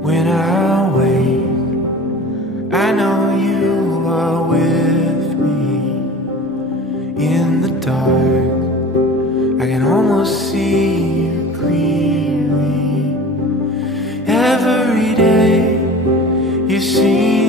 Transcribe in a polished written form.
When I wake, I know you are with me. In the dark, I can almost see you clearly. Every day, you see